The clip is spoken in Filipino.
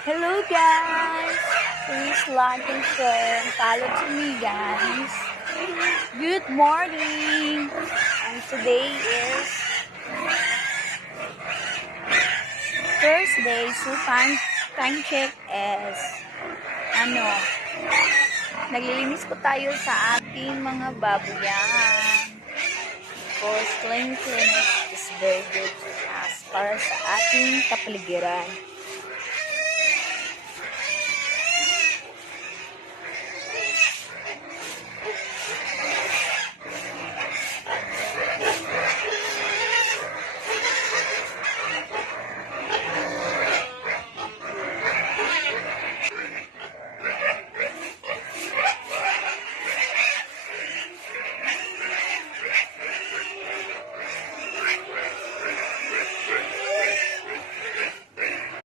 Hello guys! Please like and share and follow to me guys. Good morning! And today is Thursday, so time check is naglilinis po tayo sa ating mga babuyan. Because cleanliness is very good to us para sa ating kapaligiran.